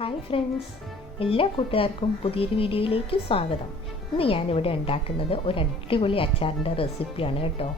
Hi friends എല്ലാ കൂട്ടുകാർക്കും പുതിയൊരു വീഡിയോയിലേക്ക് സ്വാഗതം. ഇന്ന് ഞാനിവിടെ ഉണ്ടാക്കുന്നത് ഒരു അടിപൊളി അച്ചാറിന്റെ റെസിപ്പിയാണ് കേട്ടോ.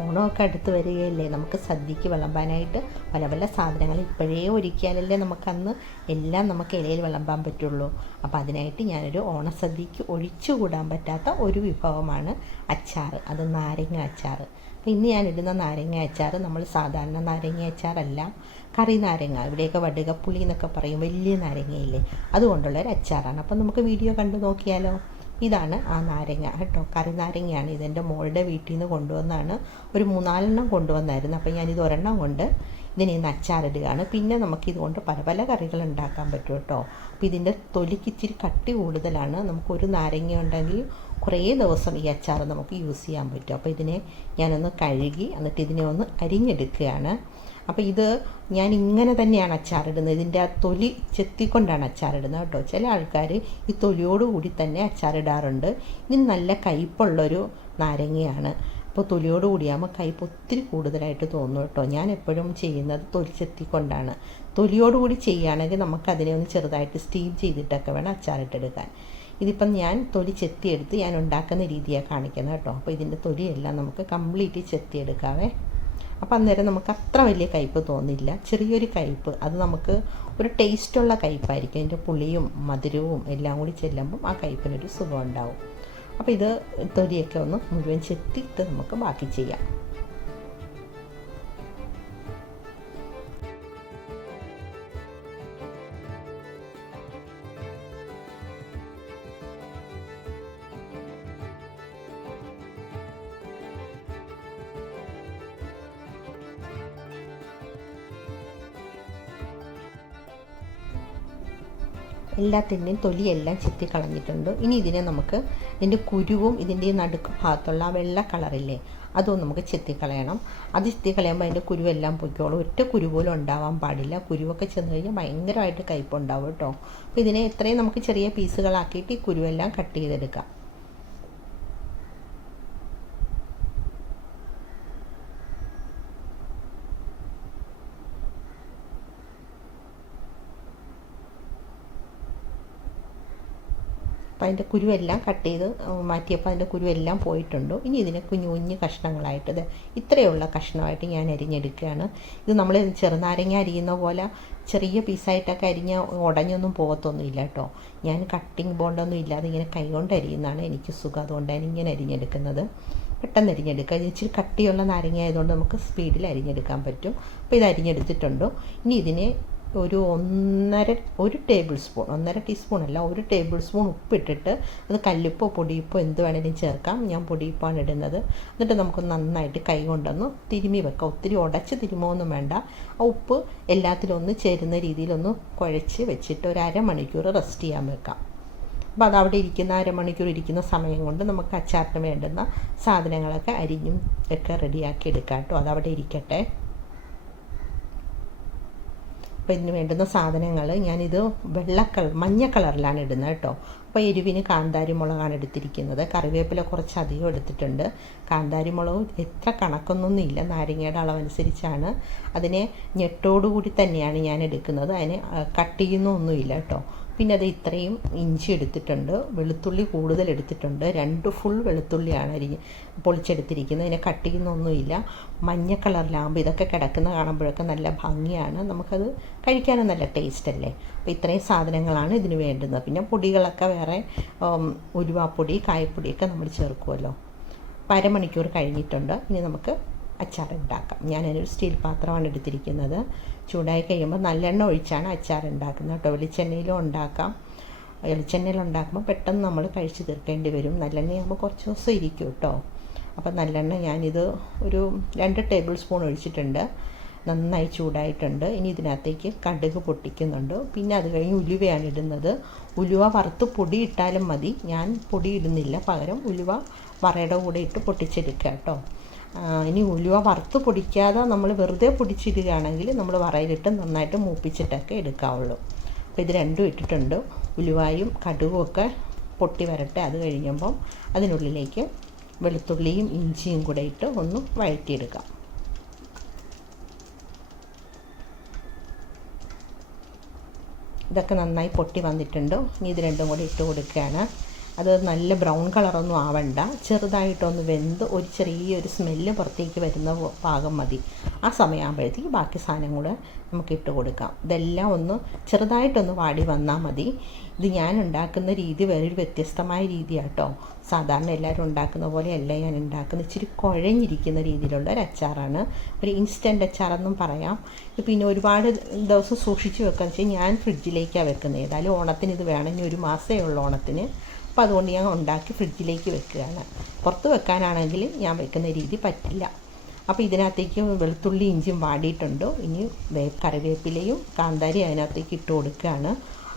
ഓണമൊക്കെ അടുത്ത് വരികയല്ലേ? നമുക്ക് സദ്യക്ക് വിളമ്പാനായിട്ട് പല പല സാധനങ്ങൾ ഇപ്പോഴേ ഒരുക്കിയാലല്ലേ നമുക്കന്ന് എല്ലാം നമുക്ക് ഇലയിൽ വിളമ്പാൻ പറ്റുള്ളൂ. അപ്പോൾ അതിനായിട്ട് ഞാനൊരു ഓണസദ്യക്ക് ഒഴിച്ചുകൂടാൻ പറ്റാത്ത ഒരു വിഭവമാണ് അച്ചാർ അത് നാരങ്ങ അച്ചാർ അപ്പോൾ ഇന്ന് ഞാനിടുന്ന നാരങ്ങ അച്ചാർ നമ്മൾ സാധാരണ നാരങ്ങ അച്ചാറല്ല. കറി നാരങ്ങ ഇവിടെയൊക്കെ വടുകപ്പുളി എന്നൊക്കെ പറയും. വലിയ നാരങ്ങയില്ലേ? അതുകൊണ്ടുള്ള ഒരു അച്ചാറാണ്. അപ്പോൾ നമുക്ക് വീഡിയോ കണ്ടു നോക്കിയാലോ? ഇതാണ് ആ നാരങ്ങ കേട്ടോ. കറി നാരങ്ങയാണ് ഇതെന്റെ മോളുടെ വീട്ടിൽ നിന്ന് കൊണ്ടുവന്നാണ്. ഒരു മൂന്നാലെണ്ണം കൊണ്ടുവന്നായിരുന്നു. അപ്പോൾ ഞാനിത് ഒരെണ്ണം കൊണ്ട് ഇതിനെ ഇന്ന് അച്ചാറിടുകയാണ്. പിന്നെ നമുക്ക് ഇതുകൊണ്ട് പല പല കറികൾ ഉണ്ടാക്കാൻ പറ്റും കേട്ടോ. അപ്പോൾ ഇതിന്റെ തൊലിക്ക് ഇച്ചിരി കട്ടി കൂടുതലാണ്. നമുക്കൊരു നാരങ്ങ ഉണ്ടെങ്കിൽ കുറേ ദിവസം ഈ അച്ചാർ നമുക്ക് യൂസ് ചെയ്യാൻ പറ്റും. അപ്പോൾ ഇതിനെ ഞാനൊന്ന് കഴുകി എന്നിട്ട് ഇതിനെ ഒന്ന് അരിഞ്ഞെടുക്കുകയാണ്. അപ്പോൾ ഇത് ഞാൻ ഇങ്ങനെ തന്നെയാണ് അച്ചാറിടുന്നത്. ഇതിന്റെ ആ തൊലി ചെത്തിക്കൊണ്ടാണ് അച്ചാറിടുന്നത് കേട്ടോ. ചില ആൾക്കാർ ഈ തൊലിയോടുകൂടി തന്നെ അച്ചാറിടാറുണ്ട്. ഇതിന് നല്ല കയ്പുള്ളൊരു നാരങ്ങയാണ്. അപ്പോൾ തൊലിയോട് കൂടിയാകുമ്പോൾ കയ്പ് ഒത്തിരി കൂടുതലായിട്ട് തോന്നും കേട്ടോ. ഞാൻ എപ്പോഴും ചെയ്യുന്നത് തൊലി ചെത്തിക്കൊണ്ടാണ്. തൊലിയോടുകൂടി ചെയ്യുകയാണെങ്കിൽ നമുക്കതിനെ ഒന്ന് ചെറുതായിട്ട് സ്റ്റീം ചെയ്തിട്ടൊക്കെ വേണം അച്ചാറിട്ടെടുക്കാൻ. ഇതിപ്പം ഞാൻ തൊലി ചെത്തിയെടുത്ത് ഞാൻ ഉണ്ടാക്കുന്ന രീതിയാണ് കാണിക്കുന്നത് കേട്ടോ. അപ്പോൾ ഇതിന്റെ തൊലിയെല്ലാം നമുക്ക് കംപ്ലീറ്റ് ചെത്തിയെടുക്കാവേ. അപ്പോൾ അന്നേരം നമുക്ക് അത്ര വലിയ കയ്പ്പ് തോന്നില്ല. ചെറിയൊരു കയ്പ്പ്. അത് നമുക്ക് ഒരു ടേസ്റ്റുള്ള കയ്പ്പായിരിക്കും. അതിന്റെ പുളിയും മധുരവും എല്ലാം കൂടി ചെല്ലുമ്പം ആ കയ്പ്പിനൊരു സുഖം ഉണ്ടാവും. അപ്പോൾ ഇത് തൊലിയൊക്കെ ഒന്ന് മുഴുവൻ ചെത്തിയിട്ട് നമുക്ക് ബാക്കി ചെയ്യാം. എല്ലാത്തിന്റെയും തൊലിയെല്ലാം ചെത്തി കളഞ്ഞിട്ടുണ്ട്. ഇനി ഇതിനെ നമുക്ക് ഇതിന്റെ കുരുവും ഇതിന്റെ നടുക്ക് ഭാഗത്തുള്ള ആ വെള്ള കളറില്ലേ അതും നമുക്ക് ചെത്തിക്കളയണം അത് ചെത്തിക്കളയുമ്പോൾ അതിന്റെ കുരുവെല്ലാം പൊയ്ക്കോളും. ഒറ്റ കുരു പോലും ഉണ്ടാവാൻ പാടില്ല. കുരുവൊക്കെ ചെന്ന് കഴിഞ്ഞാൽ ഭയങ്കരമായിട്ട് കയ്പുണ്ടാവും കേട്ടോ. അപ്പോൾ ഇതിനെ എത്രയും നമുക്ക് ചെറിയ പീസുകളാക്കിയിട്ട് ഈ കുരുവെല്ലാം കട്ട് ചെയ്തെടുക്കാം. അപ്പോൾ അതിന്റെ കുരുവെല്ലാം കട്ട് ചെയ്ത് മാറ്റിയപ്പോൾ അതിന്റെ കുരുവെല്ലാം പോയിട്ടുണ്ട്. ഇനി ഇതിനെ കുഞ്ഞു കുഞ്ഞു കഷ്ണങ്ങളായിട്ട് ഇത് ഇത്രയുള്ള കഷ്ണമായിട്ട് ഞാൻ അരിഞ്ഞെടുക്കുകയാണ്. ഇത് നമ്മൾ ചെറുനാരങ്ങ അരിയുന്ന പോലെ ചെറിയ പീസായിട്ടൊക്കെ അരിഞ്ഞ ഉടഞ്ഞൊന്നും പോകത്തൊന്നുമില്ല കേട്ടോ. ഞാൻ കട്ടിങ് ബോണ്ടൊന്നും ഇല്ലാതെ ഇങ്ങനെ കൈകൊണ്ട് അരിയുന്നതാണ് എനിക്ക് സുഖം. അതുകൊണ്ടാണ് ഇങ്ങനെ അരിഞ്ഞെടുക്കുന്നത്. പെട്ടെന്ന് അരിഞ്ഞെടുക്കുക. ഇച്ചിരി കട്ടിയുള്ള നാരങ്ങ ആയതുകൊണ്ട് നമുക്ക് സ്പീഡിൽ അരിഞ്ഞെടുക്കാൻ പറ്റും. അപ്പോൾ ഇത് അരിഞ്ഞെടുത്തിട്ടുണ്ട്. ഇനി ഇതിനെ ഒരു ഒന്നര ഒരു ടേബിൾ സ്പൂൺ ഒന്നര ടീസ്പൂൺ അല്ല ഒരു ടേബിൾ സ്പൂൺ ഉപ്പിട്ടിട്ട് അത് കല്ലുപ്പോ പൊടിയിപ്പോ എന്ത് വേണമെങ്കിലും ചേർക്കാം. ഞാൻ പൊടിയിപ്പാണ് ഇടുന്നത്. എന്നിട്ട് നമുക്ക് നന്നായിട്ട് കൈ കൊണ്ടൊന്ന് തിരുമി വെക്കാം. ഒത്തിരി ഉടച്ച് തിരുമൊന്നും വേണ്ട. ആ ഉപ്പ് എല്ലാത്തിലും ഒന്ന് ചേരുന്ന രീതിയിലൊന്ന് കുഴച്ച് വെച്ചിട്ട് ഒരു അരമണിക്കൂർ റെസ്റ്റ് ചെയ്യാൻ വെക്കാം. അപ്പോൾ അത് അവിടെ ഇരിക്കുന്ന അരമണിക്കൂർ ഇരിക്കുന്ന സമയം കൊണ്ട് നമുക്ക് അച്ചാറിന് വേണ്ടുന്ന സാധനങ്ങളൊക്കെ അരിഞ്ഞും ഒക്കെ റെഡിയാക്കി എടുക്കാം കേട്ടോ. അതവിടെ ഇരിക്കട്ടെ. അപ്പോൾ ഇതിന് വേണ്ടുന്ന സാധനങ്ങൾ ഞാനിത് വെള്ള കളർ മഞ്ഞ കളറിലാണ് ഇടുന്നത് കേട്ടോ. അപ്പോൾ എരിവിന് കാന്താരി മുളകാണ് എടുത്തിരിക്കുന്നത്. കറിവേപ്പില കുറച്ച് അധികം എടുത്തിട്ടുണ്ട്. കാന്താരി മുളക് എത്ര കണക്കൊന്നൊന്നുമില്ല. നാരങ്ങയുടെ അളവനുസരിച്ചാണ്. അതിനെ ഞെട്ടോടുകൂടി തന്നെയാണ് ഞാൻ എടുക്കുന്നത്. അതിനെ കട്ട് ചെയ്യുന്നൊന്നുമില്ല കേട്ടോ. പിന്നെ അത് ഇത്രയും ഇഞ്ചി എടുത്തിട്ടുണ്ട് വെളുത്തുള്ളി കൂടുതൽ എടുത്തിട്ടുണ്ട്. രണ്ട് ഫുൾ വെളുത്തുള്ളിയാണ് അരിഞ്ഞ് പൊളിച്ചെടുത്തിരിക്കുന്നത്. ഇതിനെ കട്ട് ചെയ്യുന്നൊന്നുമില്ല. മഞ്ഞ കളറിലാകുമ്പോൾ ഇതൊക്കെ കിടക്കുന്ന കാണുമ്പോഴൊക്കെ നല്ല ഭംഗിയാണ്. നമുക്കത് കഴിക്കാനും നല്ല ടേസ്റ്റ് അല്ലേ? അപ്പോൾ ഇത്രയും സാധനങ്ങളാണ് ഇതിന് വേണ്ടുന്നത്. പിന്നെ പൊടികളൊക്കെ വേറെ ഉലുവാപ്പൊടി കായപ്പൊടിയൊക്കെ നമ്മൾ ചേർക്കുമല്ലോ അപ്പോൾ അരമണിക്കൂർ കഴിഞ്ഞിട്ടുണ്ട്. ഇനി നമുക്ക് അച്ചാർ ഉണ്ടാക്കാം ഞാനൊരു സ്റ്റീൽ പാത്രമാണ് എടുത്തിരിക്കുന്നത്. ചൂടായി കഴിയുമ്പോൾ നല്ലെണ്ണ ഒഴിച്ചാണ് അച്ചാർ ഉണ്ടാക്കുന്നത് കേട്ടോ. വെളിച്ചെണ്ണയിലും ഉണ്ടാക്കാം. വെളിച്ചെണ്ണയിൽ ഉണ്ടാക്കുമ്പോൾ പെട്ടെന്ന് നമ്മൾ കഴിച്ചു തീർക്കേണ്ടി വരും. നല്ലെണ്ണയാകുമ്പോൾ കുറച്ച് ദിവസം ഇരിക്കും കേട്ടോ. അപ്പോൾ നല്ലെണ്ണ ഞാനിത് ഒരു രണ്ട് ടേബിൾ സ്പൂൺ ഒഴിച്ചിട്ടുണ്ട്. നന്നായി ചൂടായിട്ടുണ്ട്. ഇനി ഇതിനകത്തേക്ക് കടുക് പൊട്ടിക്കുന്നുണ്ട്. പിന്നെ അത് കഴിഞ്ഞ് ഉലുവയാണ് ഇടുന്നത്. ഉലുവ വറുത്ത് പൊടി ഇട്ടാലും മതി. ഞാൻ പൊടി ഇടുന്നില്ല. പകരം ഉലുവ വറയുടെ കൂടെ ഇട്ട് പൊട്ടിച്ചെടുക്കുക കേട്ടോ. ഇനി ഉലുവ വറുത്ത് പൊടിക്കാതെ നമ്മൾ വെറുതെ പൊടിച്ചിടുകയാണെങ്കിൽ നമ്മൾ വറയിലിട്ട് നന്നായിട്ട് മൂപ്പിച്ചിട്ടൊക്കെ എടുക്കാവുള്ളൂ. അപ്പോൾ ഇത് രണ്ടും ഇട്ടിട്ടുണ്ട്. ഉലുവായും കടുകും ഒക്കെ പൊട്ടി വരട്ടെ അത് കഴിയുമ്പം അതിനുള്ളിലേക്ക് വെളുത്തുള്ളിയും ഇഞ്ചിയും കൂടെ ഇട്ട് ഒന്ന് വഴറ്റിയെടുക്കാം. ഇതൊക്കെ നന്നായി പൊട്ടി വന്നിട്ടുണ്ട്. ഇനി ഇത് രണ്ടും കൂടി ഇട്ട് കൊടുക്കുകയാണ്. അത് നല്ല ബ്രൗൺ കളറൊന്നും ആവണ്ട. ചെറുതായിട്ടൊന്ന് വെന്ത് ഒരു ചെറിയൊരു സ്മെല്ല് പുറത്തേക്ക് വരുന്ന പാകം മതി. ആ സമയമാകുമ്പോഴത്തേക്ക് ബാക്കി സാധനം കൂടെ നമുക്ക് ഇട്ട് കൊടുക്കാം. ഇതെല്ലാം ഒന്ന് ചെറുതായിട്ടൊന്ന് വാടി വന്നാൽ മതി. ഇത് ഞാൻ ഉണ്ടാക്കുന്ന രീതി വേറൊരു വ്യത്യസ്തമായ രീതിയാട്ടോ. സാധാരണ എല്ലാവരും ഉണ്ടാക്കുന്ന പോലെയല്ല ഞാൻ ഉണ്ടാക്കുന്ന. ഇച്ചിരി കുഴഞ്ഞിരിക്കുന്ന രീതിയിലുള്ള ഒരു അച്ചാറാണ്. ഒരു ഇൻസ്റ്റന്റ് അച്ചാറെന്നും പറയാം. പിന്നെ ഒരുപാട് ദിവസം സൂക്ഷിച്ച് വെക്കാന്ന് വെച്ചാൽ ഞാൻ ഫ്രിഡ്ജിലേക്കാണ് വെക്കുന്നത്. ഏതായാലും ഓണത്തിന് ഇത് വേണമെങ്കിൽ ഒരു മാസമേ ഉള്ളൂ ഓണത്തിന്. അപ്പോൾ അതുകൊണ്ട് ഞാൻ ഉണ്ടാക്കി ഫ്രിഡ്ജിലേക്ക് വെക്കുകയാണ്. പുറത്ത് വെക്കാനാണെങ്കിൽ ഞാൻ വെക്കുന്ന രീതി പറ്റില്ല. അപ്പോൾ ഇതിനകത്തേക്ക് വെളുത്തുള്ളി ഇഞ്ചിയും വാടിയിട്ടുണ്ട്. ഇനി കറിവേപ്പിലയും കാന്താരി അതിനകത്തേക്ക് ഇട്ട് കൊടുക്കുകയാണ്.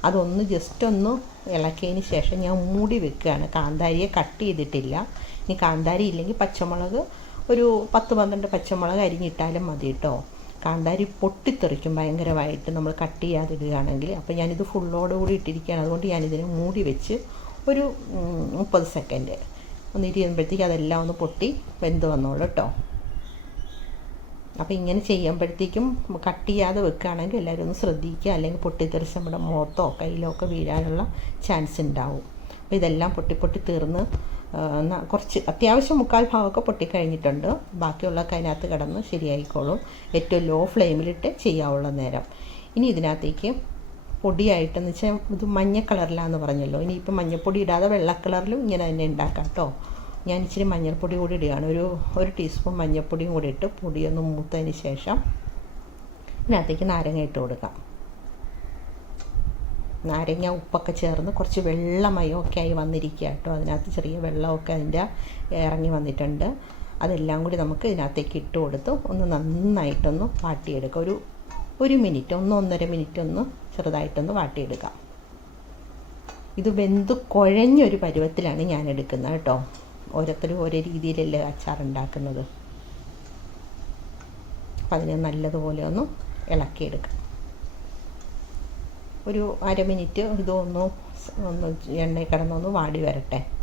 അതൊന്ന് ജസ്റ്റ് ഒന്ന് ഇളക്കിയതിന് ശേഷം ഞാൻ മൂടി വെക്കുകയാണ്. കാന്താരിയെ കട്ട് ചെയ്തിട്ടില്ല. ഇനി കാന്താരി ഇല്ലെങ്കിൽ പച്ചമുളക് ഒരു പത്ത് പന്ത്രണ്ട് പച്ചമുളക് അരിഞ്ഞിട്ടാലും മതി കേട്ടോ. കാന്താരി പൊട്ടിത്തെറിക്കും ഭയങ്കരമായിട്ട്. നമ്മൾ കട്ട് ചെയ്യാതിടുകയാണെങ്കിൽ അപ്പോൾ ഞാനിത് ഫുള്ളോടുകൂടി ഇട്ടിരിക്കുകയാണ്. അതുകൊണ്ട് ഞാനിതിനെ മൂടി വെച്ച് ഒരു മുപ്പത് സെക്കൻഡ്. ഒന്ന് ഇരിയുമ്പോഴത്തേക്ക് അതെല്ലാം ഒന്ന് പൊട്ടി വെന്ത് വന്നോളൂ കേട്ടോ അപ്പോൾ ഇങ്ങനെ ചെയ്യുമ്പോഴത്തേക്കും കട്ട് ചെയ്യാതെ വെക്കുകയാണെങ്കിൽ എല്ലാവരും ഒന്ന് ശ്രദ്ധിക്കുക. അല്ലെങ്കിൽ പൊട്ടിത്തെറിച്ച് നമ്മുടെ മുഖത്തോ കയ്യിലോ ഒക്കെ വീഴാനുള്ള ചാൻസ് ഉണ്ടാവും. അപ്പോൾ ഇതെല്ലാം പൊട്ടി പൊട്ടി തീർന്ന് കുറച്ച് അത്യാവശ്യം മുക്കാൽ ഭാഗമൊക്കെ പൊട്ടിക്കഴിഞ്ഞിട്ടുണ്ട്. ബാക്കിയുള്ളതൊക്കെ അതിനകത്ത് കിടന്ന് ശരിയായിക്കോളും. ഏറ്റവും ലോ ഫ്ലെയിമിലിട്ട് ചെയ്യാവുള്ള നേരം. ഇനി ഇതിനകത്തേക്ക് പൊടിയായിട്ടെന്ന് വെച്ചാൽ ഇത് മഞ്ഞ കളറിലാന്ന് പറഞ്ഞല്ലോ. ഇനിയിപ്പോൾ മഞ്ഞൾപ്പൊടി ഇടാതെ വെള്ള കളറിലും ഇങ്ങനെ തന്നെ ഉണ്ടാക്കാം കേട്ടോ ഞാൻ ഇച്ചിരി മഞ്ഞൾപ്പൊടി കൂടി ഇടുകയാണ്. ഒരു ഒരു ടീസ്പൂൺ മഞ്ഞൾപ്പൊടിയും കൂടി ഇട്ട് പൊടിയൊന്ന് മൂത്തതിന് ശേഷം ഇതിനകത്തേക്ക് നാരങ്ങ ഇട്ട് കൊടുക്കാം. നാരങ്ങ ഉപ്പൊക്കെ ചേർന്ന് കുറച്ച് വെള്ളമയമൊക്കെ ആയി വന്നിരിക്കുക കേട്ടോ അതിനകത്ത് ചെറിയ വെള്ളമൊക്കെ അതിന്റെ ഇറങ്ങി വന്നിട്ടുണ്ട്. അതെല്ലാം കൂടി നമുക്ക് ഇതിനകത്തേക്ക് ഇട്ട് കൊടുത്ത് ഒന്ന് നന്നായിട്ടൊന്ന് വാട്ടിയെടുക്കാം. ഒരു ഒരു മിനിറ്റ് ഒന്ന് ഒന്നര മിനിറ്റ് ഒന്ന് ചെറുതായിട്ടൊന്ന് വാട്ടിയെടുക്കാം ഇത് വെന്ത് കുഴഞ്ഞൊരു പരുവത്തിലാണ് ഞാൻ എടുക്കുന്നത് കേട്ടോ. ഓരോരുത്തരും ഓരോ രീതിയിലല്ലേ അച്ചാർ ഉണ്ടാക്കുന്നത്. അപ്പം അതിനെ നല്ലതുപോലെ ഒന്ന് ഇളക്കിയെടുക്കാം. ഒരു അര മിനിറ്റ് ഇതൊന്ന് ഒന്ന് എണ്ണയിൽ കിടന്നൊന്ന് വാടി വരട്ടെ.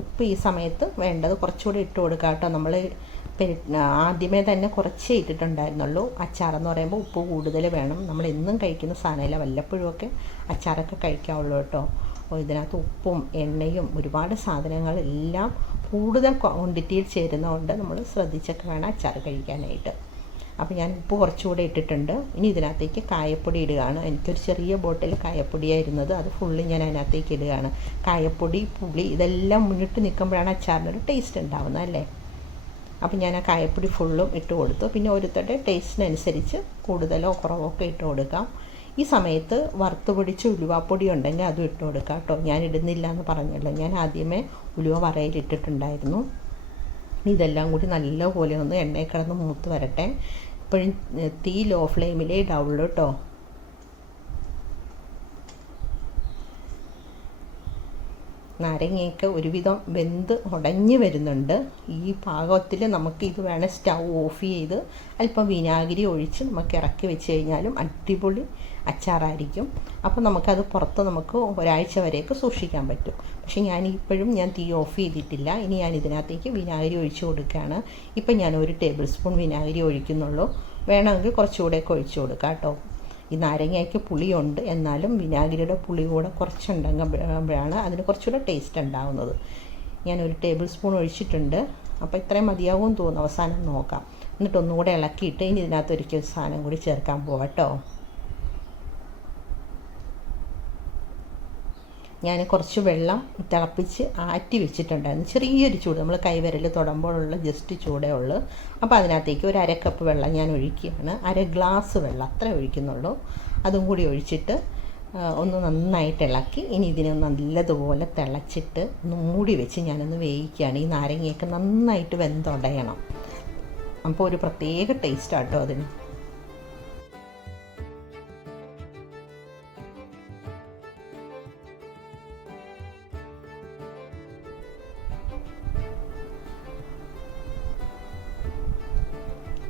ഉപ്പ് ഈ സമയത്ത് വേണ്ടത് കുറച്ചുകൂടി ഇട്ട് കൊടുക്കുക കേട്ടോ. നമ്മൾ ആദ്യമേ തന്നെ കുറച്ചേ ഇട്ടിട്ടുണ്ടായിരുന്നുള്ളൂ. അച്ചാറെന്ന് പറയുമ്പോൾ ഉപ്പ് കൂടുതൽ വേണം. നമ്മൾ എന്നും കഴിക്കുന്ന സാധനമില്ല വല്ലപ്പോഴും ഒക്കെ അച്ചാറൊക്കെ കഴിക്കാവുള്ളൂ കേട്ടോ. ഇതിനകത്ത് ഉപ്പും എണ്ണയും ഒരുപാട് സാധനങ്ങൾ എല്ലാം കൂടുതൽ ക്വാണ്ടിറ്റിയിൽ ചേരുന്നതുകൊണ്ട് നമ്മൾ ശ്രദ്ധിച്ചൊക്കെ വേണം അച്ചാർ കഴിക്കാനായിട്ട്. അപ്പോൾ ഞാൻ ഉപ്പ് കുറച്ചുകൂടെ ഇട്ടിട്ടുണ്ട്. ഇനി ഇതിനകത്തേക്ക് കായപ്പൊടി ഇടുകയാണ്. എനിക്കൊരു ചെറിയ ബോട്ടിൽ കായപ്പൊടിയായിരുന്നത്. അത് ഫുള്ള് ഞാൻ അതിനകത്തേക്ക് ഇടുകയാണ്. കായപ്പൊടി പുളി ഇതെല്ലാം മുന്നിട്ട് നിൽക്കുമ്പോഴാണ് അച്ചാറിനൊരു ടേസ്റ്റ് ഉണ്ടാവുന്നത് അല്ലേ? അപ്പോൾ ഞാൻ ആ കായപ്പൊടി ഫുള്ളും ഇട്ട് കൊടുത്തു. പിന്നെ ഓരോരുത്തരുടെ ടേസ്റ്റിനനുസരിച്ച് കൂടുതലോ കുറവോ ഒക്കെ ഇട്ട് കൊടുക്കാം. ഈ സമയത്ത് വറുത്ത് പൊടിച്ച് ഉലുവാപ്പൊടി ഉണ്ടെങ്കിൽ അതും ഇട്ട് കൊടുക്കാം കേട്ടോ. ഞാൻ ഇടുന്നില്ല എന്ന് പറഞ്ഞല്ലോ. ഞാൻ ആദ്യമേ ഉലുവ വറയിലിട്ടിട്ടുണ്ടായിരുന്നു. ഇതെല്ലാം കൂടി നല്ലപോലെ ഒന്ന് എണ്ണയിൽ കിടന്ന് മൂത്ത് വരട്ടെ. ഇപ്പോഴും തീ ലോ ഫ്ലെയിമിലേ ഇടാവുള്ളൂ കേട്ടോ. നാരങ്ങയൊക്കെ ഒരുവിധം വെന്ത് ഉടഞ്ഞ് വരുന്നുണ്ട്. ഈ പാകത്തിൽ നമുക്ക് ഇത് വേണേൽ സ്റ്റൗ ഓഫ് ചെയ്ത് അല്പം വിനാഗിരി ഒഴിച്ച് നമുക്ക് ഇറക്കി വെച്ച് കഴിഞ്ഞാലും അടിപൊളി അച്ചാറായിരിക്കും. അപ്പോൾ നമുക്കത് പുറത്ത് നമുക്ക് ഒരാഴ്ച വരെയൊക്കെ സൂക്ഷിക്കാൻ പറ്റും. പക്ഷേ ഞാൻ ഇപ്പോഴും ഞാൻ തീ ഓഫ് ചെയ്തിട്ടില്ല. ഇനി ഞാൻ ഇതിനകത്തേക്ക് വിനാഗിരി ഒഴിച്ച് കൊടുക്കുകയാണ്. ഇപ്പം ഞാൻ ഒരു ടേബിൾ സ്പൂൺ വിനാഗിരി ഒഴിക്കുന്നുള്ളൂ. വേണമെങ്കിൽ കുറച്ചുകൂടെയൊക്കെ ഒഴിച്ച് കൊടുക്കാം കേട്ടോ. ഈ നാരങ്ങയ്ക്ക് പുളിയുണ്ട്. എന്നാലും വിനാഗിരിയുടെ പുളി കൂടെ കുറച്ചുണ്ടെങ്കിലാണ് അതിന് കുറച്ചുകൂടെ ടേസ്റ്റ് ഉണ്ടാകുന്നത് ഒരു ടേബിൾ സ്പൂൺ ഒഴിച്ചിട്ടുണ്ട്. അപ്പോൾ ഇത്രയും മതിയാവും തോന്നുന്നു. അവസാനം നോക്കാം. എന്നിട്ട് ഒന്നുകൂടെ ഇളക്കിയിട്ട് ഇനി ഇതിനകത്ത് ഒരിക്കൽ സാധനം കൂടി ചേർക്കാൻ പോവാം കേട്ടോ ഞാൻ കുറച്ച് വെള്ളം തിളപ്പിച്ച് ആറ്റി വെച്ചിട്ടുണ്ടായിരുന്നു. ചെറിയൊരു ചൂട്. നമ്മൾ കൈവിരൽ തൊടുമ്പോഴുള്ള ജസ്റ്റ് ചൂടേ ഉള്ളൂ. അപ്പോൾ അതിനകത്തേക്ക് ഒരു അര കപ്പ് വെള്ളം ഞാൻ ഒഴിക്കുകയാണ്. അര ഗ്ലാസ് വെള്ളം അത്ര ഒഴിക്കുന്നുള്ളൂ. അതും കൂടി ഒഴിച്ചിട്ട് ഒന്ന് നന്നായിട്ട് ഇളക്കി. ഇനി ഇതിനെ നല്ലതുപോലെ തിളച്ചിട്ട് ഒന്ന് മൂടി വെച്ച് ഞാനൊന്ന് വേവിക്കുകയാണ്. ഈ നാരങ്ങയൊക്കെ നന്നായിട്ട് വെന്തുടയണം. അപ്പോൾ ഒരു പ്രത്യേക ടേസ്റ്റാട്ടോ അതിന്.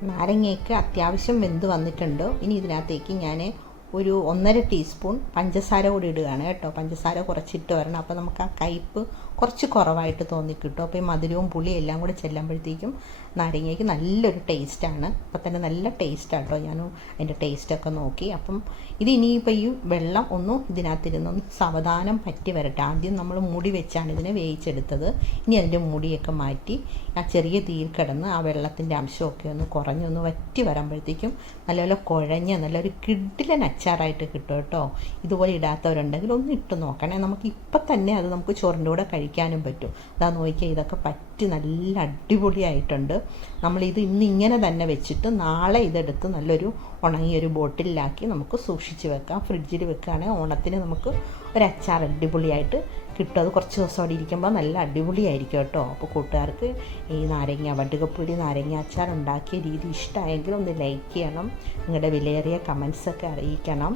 നാരങ്ങയൊക്കെ അത്യാവശ്യം വെന്ത് വന്നിട്ടുണ്ട്. ഇനി ഇതിനകത്തേക്ക് ഞാൻ ഒരു ഒന്നര ടീസ്പൂൺ പഞ്ചസാര കൂടി ഇടുകയാണ് കേട്ടോ. പഞ്ചസാര കുറച്ചിട്ട് വരണം. അപ്പോൾ നമുക്ക് ആ കയ്പ്പ് കുറച്ച് കുറവായിട്ട് തോന്നിക്കിട്ടും. അപ്പോൾ ഈ മധുരവും പുളിയും എല്ലാം കൂടെ ചെല്ലുമ്പോഴത്തേക്കും നാരങ്ങയ്ക്ക് നല്ലൊരു ടേസ്റ്റാണ് അപ്പോൾ തന്നെ നല്ല ടേസ്റ്റാണ് കേട്ടോ ഞാൻ അതിന്റെ ടേസ്റ്റൊക്കെ നോക്കി. അപ്പം ഇത് ഇനിയിപ്പോൾ ഈ വെള്ളം ഒന്നും ഇതിനകത്തിരുന്നൊന്ന് സാവധാനം പറ്റി വരട്ടെ. ആദ്യം നമ്മൾ മൂടി വെച്ചാണ് ഇതിനെ വേവിച്ചെടുത്തത്. ഇനി അതിന്റെ മൂടിയൊക്കെ മാറ്റി ആ ചെറിയ തീയിൽ കിടന്ന് ആ വെള്ളത്തിന്റെ അംശമൊക്കെ ഒന്ന് കുറഞ്ഞൊന്ന് വറ്റി വരുമ്പോഴത്തേക്കും നല്ലപോലെ കുഴഞ്ഞ നല്ലൊരു കിഡിലൻ അച്ചാറായിട്ട് കിട്ടും കേട്ടോ ഇതുപോലെ ഇടാത്തവരുണ്ടെങ്കിൽ ഒന്ന് ഇട്ട് നോക്കണേ. നമുക്ക് ഇപ്പം തന്നെ അത് നമുക്ക് ചോറിന്റെ കൂടെ കഴിക്കാനും പറ്റും. അതാ നോക്കിയാൽ ഇതൊക്കെ പറ്റി നല്ല അടിപൊളിയായിട്ടുണ്ട്. നമ്മളിത് ഇന്ന് ഇങ്ങനെ തന്നെ വെച്ചിട്ട് നാളെ ഇതെടുത്ത് നല്ലൊരു ഉണങ്ങിയൊരു ബോട്ടിലാക്കി നമുക്ക് സൂക്ഷിച്ച് വെക്കാം. ഫ്രിഡ്ജിൽ വെക്കുകയാണെങ്കിൽ ഓണത്തിന് നമുക്ക് ഒരു അച്ചാർ അടിപൊളിയായിട്ട് കിട്ടും. അത് കുറച്ച് ദിവസം അവിടെ ഇരിക്കുമ്പോൾ നല്ല അടിപൊളിയായിരിക്കും കേട്ടോ. അപ്പോൾ കൂട്ടുകാർക്ക് ഈ നാരങ്ങ വടുകപ്പുളി നാരങ്ങ അച്ചാർ ഉണ്ടാക്കിയ രീതി ഇഷ്ടമായെങ്കിൽ ഒന്ന് ലൈക്ക് ചെയ്യണം. നിങ്ങളുടെ വിലയേറിയ കമൻസൊക്കെ അറിയിക്കണം.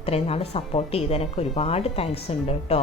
ഇത്രയും നാൾ സപ്പോർട്ട് ചെയ്തതിനൊക്കെ ഒരുപാട് താങ്ക്സ് ഉണ്ട് കേട്ടോ.